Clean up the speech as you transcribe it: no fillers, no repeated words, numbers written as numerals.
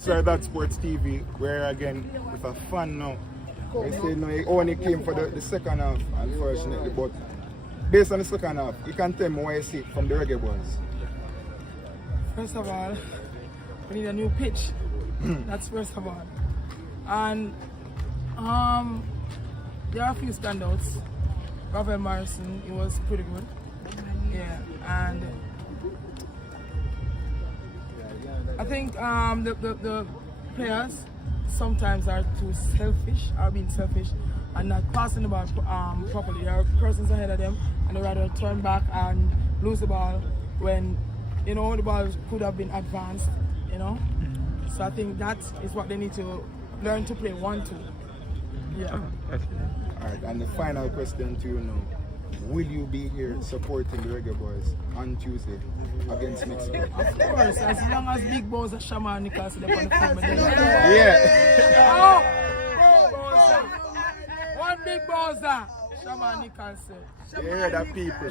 So that's Sports TV, where again with a fan now. They say no, he only came for the second half, unfortunately, but based on the second half, you can tell me why you see it from the Reggae Boys. First of all, we need a new pitch. That's first of all. And there are a few standouts. Ravel Morrison, he was pretty good. Yeah, and I think the players sometimes are too selfish, are being selfish, and not passing the ball properly. There are persons ahead of them, and they rather turn back and lose the ball when the ball could have been advanced. So I think that is what they need to learn to play 1-2. Yeah. Alright, and the final question to you now. Will you be here supporting the Reggae Boys on Tuesday against Mexico? Of course, as long as big boys are Shamar and Nicholson on the field. Yeah. One big bowser, Shamar and Nicholson. You heard that, people.